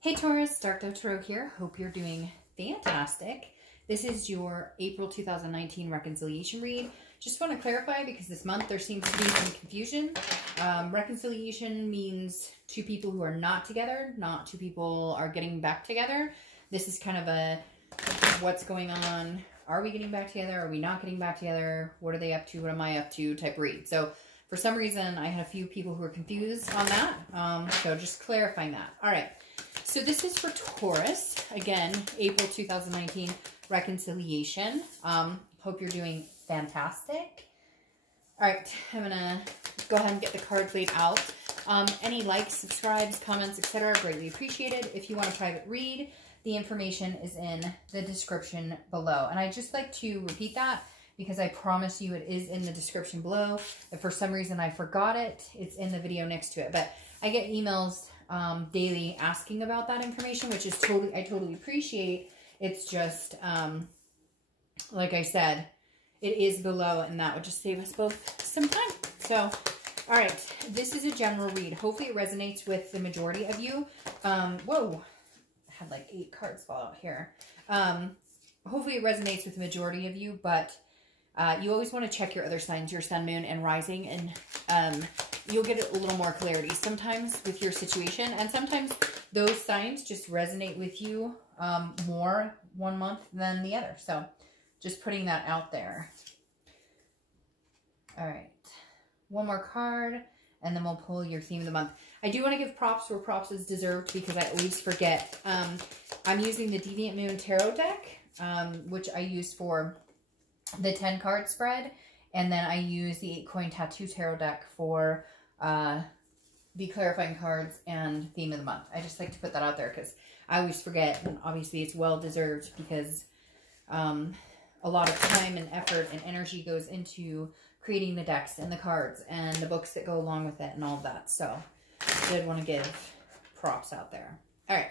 Hey Taurus, darkdovetarot here. Hope you're doing fantastic. This is your April 2019 reconciliation read. Just want to clarify because this month there seems to be some confusion. Reconciliation means two people who are not together, not two people are getting back together. This is kind of a what's going on. Are we getting back together? Are we not getting back together? What are they up to? What am I up to? Type read. So for some reason, I had a few people who were confused on that. So just clarifying that. All right. So this is for Taurus. Again, April 2019 reconciliation. Hope you're doing fantastic. All right. I'm going to go ahead and get the cards laid out. Any likes, subscribes, comments, etc. greatly appreciated. If you want a private read, the information is in the description below. And I just like to repeat that because I promise you it is in the description below. If for some reason I forgot it, it's in the video next to it. But I get emails daily asking about that information, which is I totally appreciate. It's just, like I said, it is below, and that would just save us both some time. So, all right, this is a general read. Hopefully it resonates with the majority of you. Whoa, I had like 8 cards fall out here. Hopefully it resonates with the majority of you, but you always want to check your other signs, your sun, moon, and rising, and you'll get a little more clarity sometimes with your situation. And sometimes those signs just resonate with you more one month than the other. So just putting that out there. All right. One more card, and then we'll pull your theme of the month. I do want to give props where props is deserved because I always forget. I'm using the Deviant Moon Tarot deck, which I use for the 10 card spread. And then I use the 8 coin tattoo tarot deck for the clarifying cards and theme of the month. I just like to put that out there because I always forget, and obviously it's well deserved because a lot of time and effort and energy goes into creating the decks and the cards and the books that go along with it and all of that. So I did want to give props out there. All right.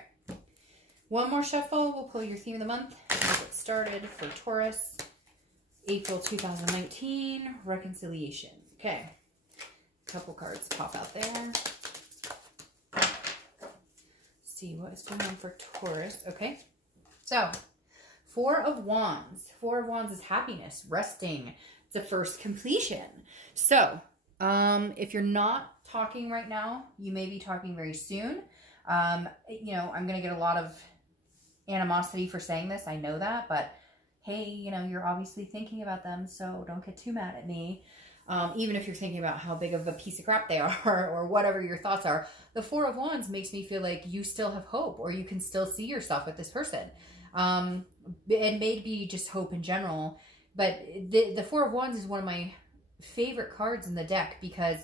One more shuffle. We'll pull your theme of the month and we'll get started for Taurus. April 2019 reconciliation. Okay. Couple cards pop out there. See what is going on for Taurus. Okay. So, 4 of Wands. 4 of Wands is happiness, resting. It's a first completion. So, if you're not talking right now, you may be talking very soon. You know, I'm going to get a lot of animosity for saying this. I know that, but hey, you know, you're obviously thinking about them, so don't get too mad at me. Even if you're thinking about how big of a piece of crap they are or whatever your thoughts are. The 4 of Wands makes me feel like you still have hope or you can still see yourself with this person. It may be just hope in general, but the 4 of Wands is one of my favorite cards in the deck because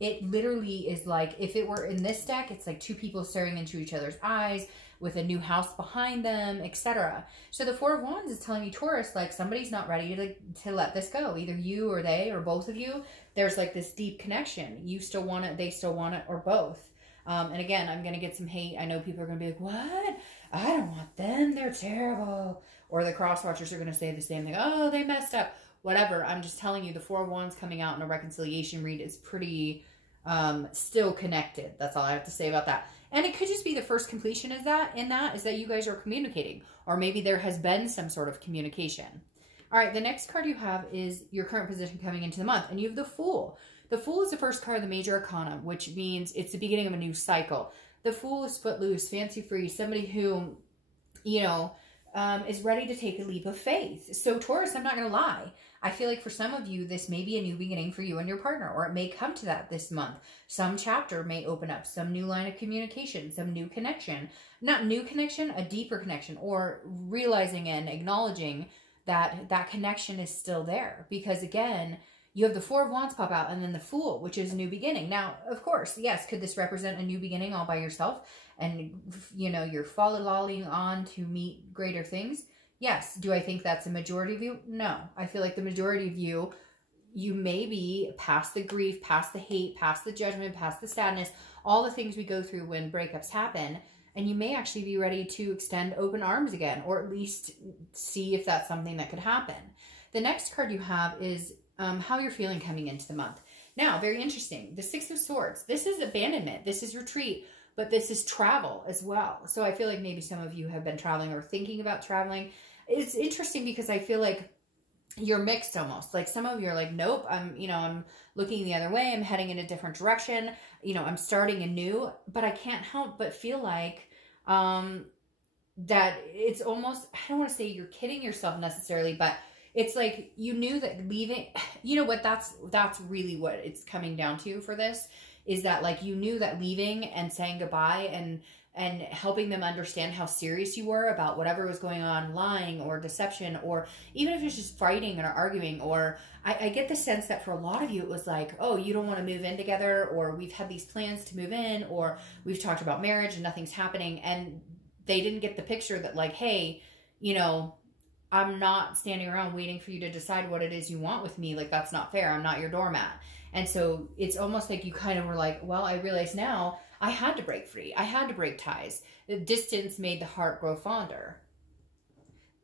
it literally is like, if it were in this deck, it's like 2 people staring into each other's eyes with a new house behind them, etc. So the 4 of Wands is telling you, Taurus, like somebody's not ready to let this go. Either you or they or both of you. There's like this deep connection. You still want it, they still want it, or both. And again, I'm going to get some hate. I know people are going to be like, what? I don't want them. They're terrible. Or the cross watchers are going to say the same thing. Oh, they messed up. Whatever. I'm just telling you, the 4 of Wands coming out in a reconciliation read is pretty still connected. That's all I have to say about that. And it could just be the first completion is that you guys are communicating, or maybe there has been some sort of communication. All right, the next card you have is your current position coming into the month, and you have the Fool. The Fool is the first card of the major arcana, which means it's the beginning of a new cycle. The Fool is footloose, fancy free, somebody who, you know, is ready to take a leap of faith. So Taurus, I'm not going to lie. I feel like for some of you, this may be a new beginning for you and your partner, or it may come to that this month. Some chapter may open up, some new line of communication, some new connection. Not new connection, a deeper connection, or realizing and acknowledging that that connection is still there. Because again, you have the 4 of Wands pop out and then the Fool, which is a new beginning. Now, of course, yes, could this represent a new beginning all by yourself? And, you know, you're follow-lolling on to meet greater things? Yes. Do I think that's a majority of you? No. I feel like the majority of you, you may be past the grief, past the hate, past the judgment, past the sadness, all the things we go through when breakups happen. And you may actually be ready to extend open arms again, or at least see if that's something that could happen. The next card you have is how you're feeling coming into the month. Now, very interesting. The 6 of Swords. This is abandonment. This is retreat. but this is travel as well. So I feel like maybe some of you have been traveling or thinking about traveling. It's interesting because I feel like you're mixed almost. Like some of you are like, nope, I'm looking the other way. I'm heading in a different direction. I'm starting anew, but I can't help but feel like, that it's almost, I don't want to say you're kidding yourself necessarily, but it's like you knew that leaving, you know what, that's really what it's coming down to for this, is that like you knew that leaving and saying goodbye and helping them understand how serious you were about whatever was going on, lying or deception, or even if it's just fighting or arguing, or I get the sense that for a lot of you, it was like, oh, you don't want to move in together, or we've had these plans to move in, or we've talked about marriage and nothing's happening. And they didn't get the picture that like, hey, I'm not standing around waiting for you to decide what it is you want with me. Like, that's not fair. I'm not your doormat. And so it's almost like you kind of were like, well, I realize now I had to break free. I had to break ties. The distance made the heart grow fonder.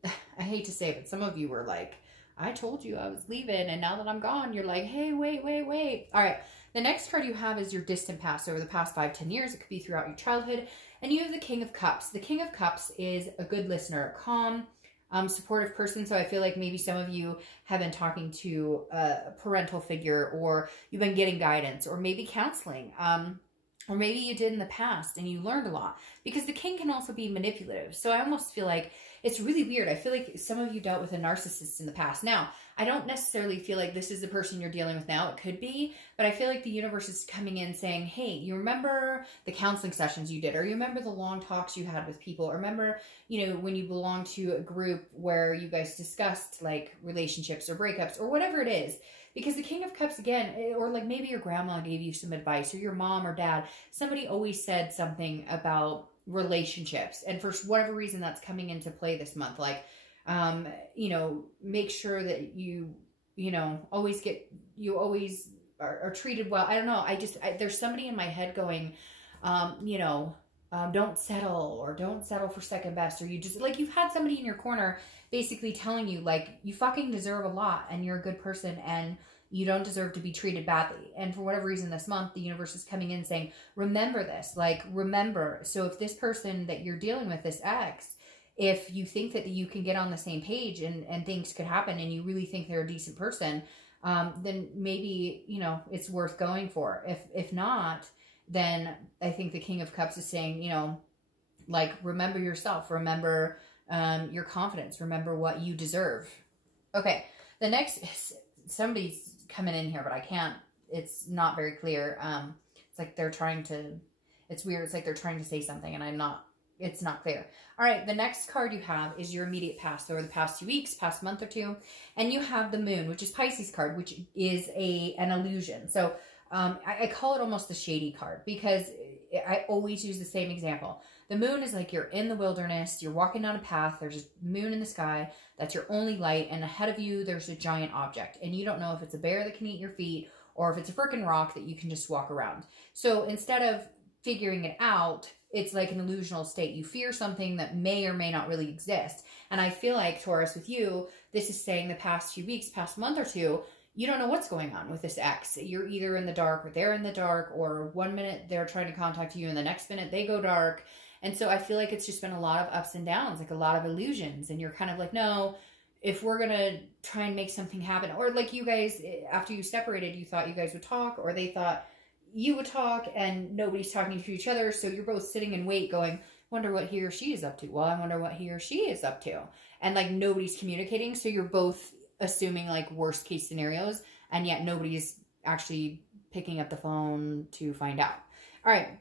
I hate to say it, but some of you were like, I told you I was leaving, and now that I'm gone, you're like, hey, wait. All right. The next card you have is your distant past, over the past 5-10 years. It could be throughout your childhood. And you have the King of Cups. The King of Cups is a good listener, calm, supportive person. So I feel like maybe some of you have been talking to a parental figure, or you've been getting guidance, or maybe counseling. Or maybe you did in the past and you learned a lot, because the king can also be manipulative. So I almost feel like it's really weird. I feel like some of you dealt with a narcissist in the past. Now, I don't necessarily feel like this is the person you're dealing with now. It could be, but I feel like the universe is coming in saying, hey, you remember the counseling sessions you did, or you remember the long talks you had with people, or remember, when you belonged to a group where you guys discussed like relationships or breakups or whatever it is. Because the King of Cups, again, or like maybe your grandma gave you some advice, or your mom or dad, somebody always said something about relationships. And for whatever reason, that's coming into play this month. Like, make sure that you always are treated well. I don't know. There's somebody in my head going, don't settle, or don't settle for second best, or you just, like, you've had somebody in your corner basically telling you, like, you fucking deserve a lot, and you're a good person, and you don't deserve to be treated badly. And for whatever reason this month, the universe is coming in saying, remember this, like, remember. So if this person that you're dealing with, this ex, if you think that you can get on the same page and things could happen, and you really think they're a decent person, then maybe, it's worth going for. If not, then I think the King of Cups is saying, like, remember yourself, remember your confidence, remember what you deserve. Okay, the next, somebody's coming in here, but I can't, it's not very clear. It's like they're trying to, it's weird. It's like they're trying to say something, and it's not clear. All right, the next card you have is your immediate past, over the past 2 weeks, past month or two. And you have the Moon, which is Pisces card, which is an illusion. So I call it almost the shady card, because I always use the same example. The moon is like you're in the wilderness, you're walking down a path, there's a moon in the sky, that's your only light, and ahead of you there's a giant object, and you don't know if it's a bear that can eat your feet, or if it's a freaking rock that you can just walk around. So instead of figuring it out, it's like an illusional state. You fear something that may or may not really exist. And I feel like, Taurus, with you, this is saying the past few weeks, past month or two, you don't know what's going on with this ex. You're either in the dark, or they're in the dark, or 1 minute they're trying to contact you and the next minute they go dark. And so I feel like it's just been a lot of ups and downs, like a lot of illusions. And you're kind of like, no, if we're going to try and make something happen, or like you guys, after you separated, you thought you guys would talk, or they thought you would talk, and nobody's talking to each other. So you're both sitting in wait going, wonder what he or she is up to. Well, I wonder what he or she is up to. And like nobody's communicating. So you're both assuming like worst case scenarios, and yet nobody's actually picking up the phone to find out. All right.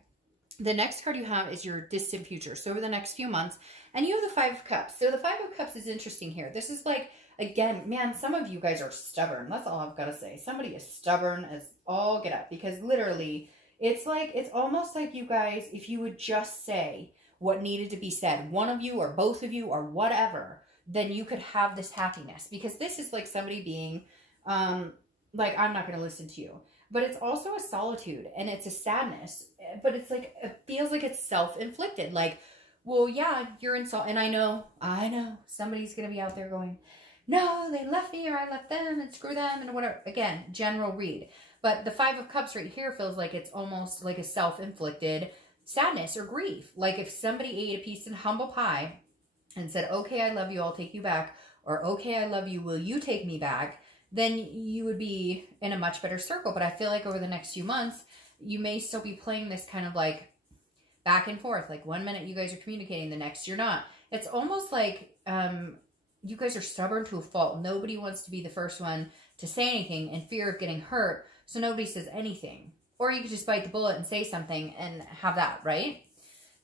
The next card you have is your distant future. So over the next few months, and you have the 5 of Cups. So the 5 of Cups is interesting here. This is like, again, man, some of you guys are stubborn. That's all I've got to say. Somebody is stubborn as all get up, because literally it's like, it's almost like you guys, if you would just say what needed to be said, one of you or both of you or whatever, then you could have this happiness. Because this is like somebody being, like, I'm not going to listen to you. But it's also a solitude, and it's a sadness. But it's like, it feels like it's self-inflicted. Like, well, yeah, you're insulted. And I know, somebody's going to be out there going, no, they left me, or I left them, and screw them, and whatever. Again, general read. But the 5 of Cups right here feels like it's almost like a self-inflicted sadness or grief. Like if somebody ate a piece of humble pie and said, okay, I love you, I'll take you back, or okay, I love you, will you take me back? Then you would be in a much better circle. But I feel like over the next few months, you may still be playing this kind of like back and forth. Like 1 minute you guys are communicating, the next you're not. It's almost like you guys are stubborn to a fault. Nobody wants to be the first one to say anything in fear of getting hurt, so nobody says anything. Or you could just bite the bullet and say something and have that, right?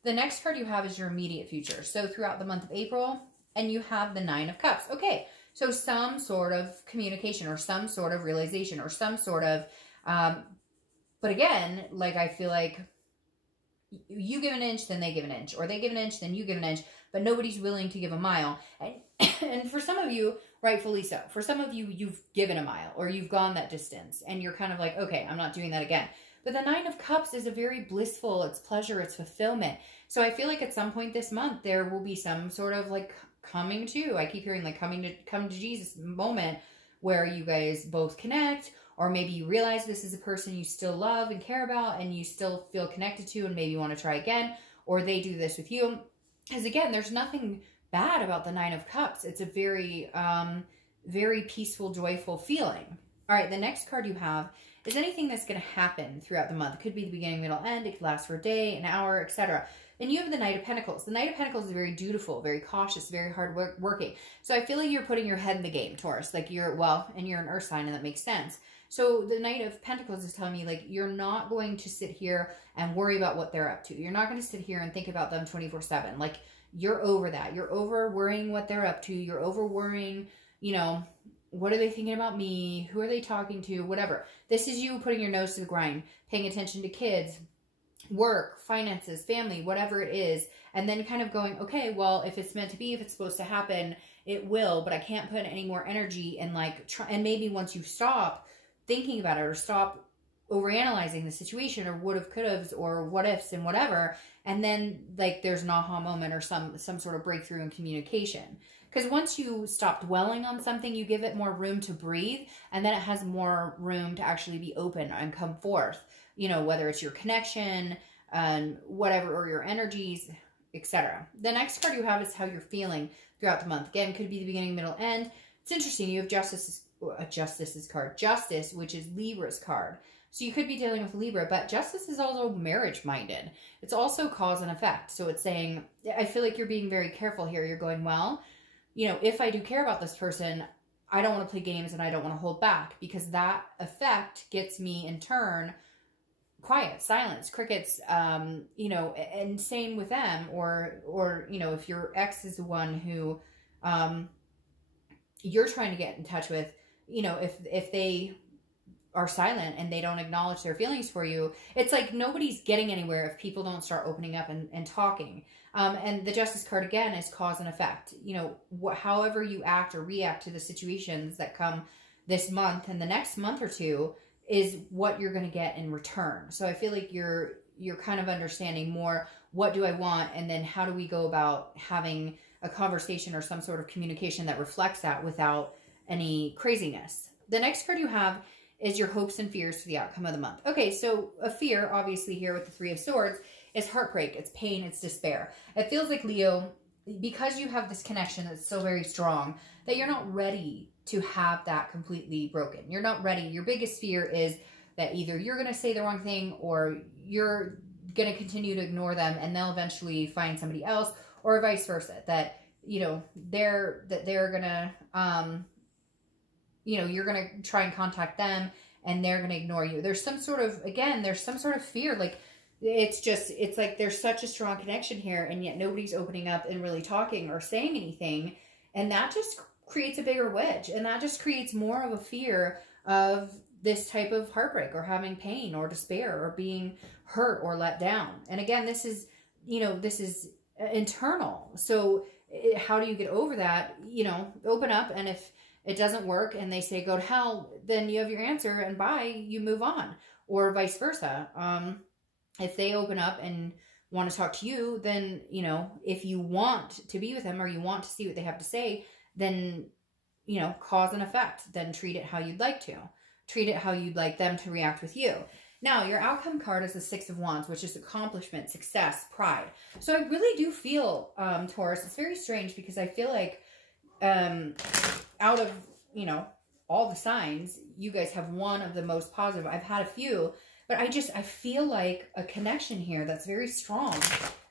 The next card you have is your immediate future. So throughout the month of April, and you have the 9 of Cups. Okay, so some sort of communication or some sort of realization or some sort of, but again, like I feel like you give an inch, then they give an inch, or they give an inch, then you give an inch, but nobody's willing to give a mile. And for some of you, rightfully so. For some of you, you've given a mile or you've gone that distance and you're kind of like, okay, I'm not doing that again. But the 9 of Cups is a very blissful, it's pleasure, it's fulfillment. So I feel like at some point this month, there will be some sort of like coming to, I keep hearing like come to Jesus moment where you guys both connect, or maybe you realize this is a person you still love and care about and you still feel connected to and maybe you want to try again, or they do this with you. Because again, there's nothing bad about the 9 of Cups. It's a very, very peaceful, joyful feeling. All right, the next card you have is anything that's going to happen throughout the month. It could be the beginning, middle, end. It could last for a day, an hour, etc. And you have the Knight of Pentacles. The Knight of Pentacles is very dutiful, very cautious, very hard working. So I feel like you're putting your head in the game, Taurus. Like you're, well, and you're an earth sign, and that makes sense. So the Knight of Pentacles is telling me, like, you're not going to sit here and worry about what they're up to. You're not going to sit here and think about them 24/7. Like, you're over that. You're over worrying what they're up to. You're over worrying, you know, what are they thinking about me? Who are they talking to? Whatever. This is you putting your nose to the grind, paying attention to kids, work, finances, family, whatever it is. And then kind of going, okay, well, if it's meant to be, if it's supposed to happen, it will, but I can't put any more energy and like, and maybe once you stop thinking about it or stop overanalyzing the situation or would have, could have, or what ifs and whatever. And then like there's an aha moment or some sort of breakthrough in communication. Because once you stop dwelling on something, you give it more room to breathe, and then it has more room to actually be open and come forth. You know, whether it's your connection, whatever, or your energies, etc. The next card you have is how you're feeling throughout the month. Again, could be the beginning, middle, end. It's interesting. You have Justice's card. Justice, which is Libra's card. So you could be dealing with Libra, but Justice is also marriage-minded. It's also cause and effect. So it's saying, I feel like you're being very careful here. You're going, well, you know, if I do care about this person, I don't want to play games and I don't want to hold back, because that effect gets me in turn quiet, silence, crickets, you know, and same with them. Or, you know, if your ex is the one who you're trying to get in touch with, you know, if they are silent and they don't acknowledge their feelings for you, it's like nobody's getting anywhere if people don't start opening up and talking. And the Justice card, again, is cause and effect. You know, however you act or react to the situations that come this month and the next month or two is what you're going to get in return. So I feel like you're kind of understanding more, what do I want? And then how do we go about having a conversation or some sort of communication that reflects that without any craziness. The next card you have is your hopes and fears for the outcome of the month. Okay, so a fear, obviously here with the Three of Swords, is heartbreak, it's pain, it's despair. It feels like, Leo, because you have this connection that's so very strong, that you're not ready to have that completely broken. You're not ready. Your biggest fear is that either you're going to say the wrong thing or you're going to continue to ignore them and they'll eventually find somebody else, or vice versa. That, you know, they're going to, you know, you're going to try and contact them and they're going to ignore you. There's some sort of, again, there's some sort of fear. Like, it's like there's such a strong connection here, and yet nobody's opening up and really talking or saying anything. And that just creates a bigger wedge. And that just creates more of a fear of this type of heartbreak or having pain or despair or being hurt or let down. And again, this is, you know, this is internal. So how do you get over that? You know, open up, and if it doesn't work and they say go to hell, then you have your answer and bye, you move on, or vice versa. If they open up and want to talk to you, then, you know, if you want to be with them or you want to see what they have to say, then, you know, cause and effect, then treat it how you'd like to. Treat it how you'd like them to react with you. Now, your outcome card is the Six of Wands, which is accomplishment, success, pride. So I really do feel, Taurus, it's very strange because I feel like out of, you know, all the signs, you guys have one of the most positive. I've had a few, but I feel like a connection here that's very strong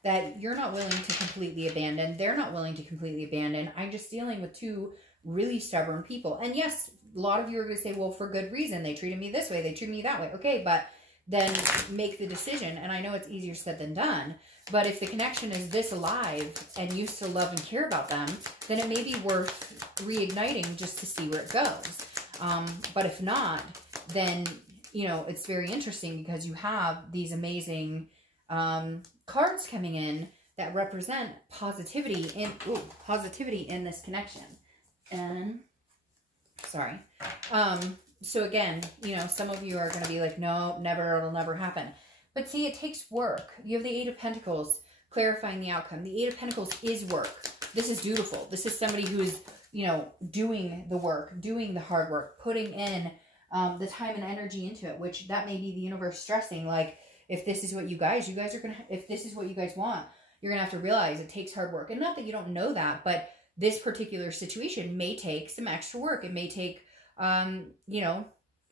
that you're not willing to completely abandon. They're not willing to completely abandon. I'm just dealing with two really stubborn people. And yes, a lot of you are going to say, well, for good reason. They treated me this way. They treated me that way. Okay, but then make the decision. And I know it's easier said than done. But if the connection is this alive and you still love and care about them, then it may be worth reigniting just to see where it goes. But if not, then, you know, it's very interesting because you have these amazing cards coming in that represent positivity in this connection. And sorry. So again, you know, some of you are going to be like, no, never, it'll never happen. But see, it takes work. You have the Eight of Pentacles clarifying the outcome. The Eight of Pentacles is work. This is dutiful. This is somebody who is, you know, doing the work, doing the hard work, putting in the time and energy into it, which that may be the universe stressing. Like, if this is what you guys are going to, if this is what you guys want, you're going to have to realize it takes hard work. And not that you don't know that, but this particular situation may take some extra work. It may take, you know,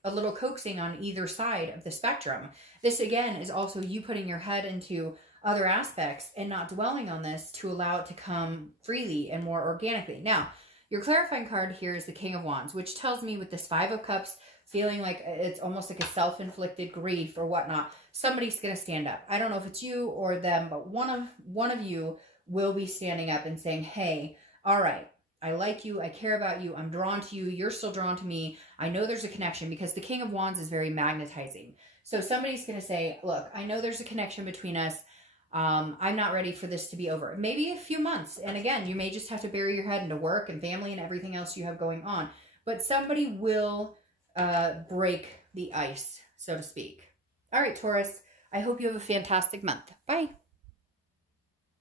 a little coaxing on either side of the spectrum. This, again, is also you putting your head into other aspects and not dwelling on this to allow it to come freely and more organically. Now, your clarifying card here is the King of Wands, which tells me with this Five of Cups, feeling like it's almost like a self-inflicted grief or whatnot, somebody's going to stand up. I don't know if it's you or them, but one of you will be standing up and saying, hey, all right, I like you, I care about you, I'm drawn to you, you're still drawn to me, I know there's a connection, because the King of Wands is very magnetizing. So somebody's going to say, look, I know there's a connection between us, I'm not ready for this to be over. Maybe a few months, and again, you may just have to bury your head into work and family and everything else you have going on, but somebody will break the ice, so to speak. All right, Taurus, I hope you have a fantastic month. Bye.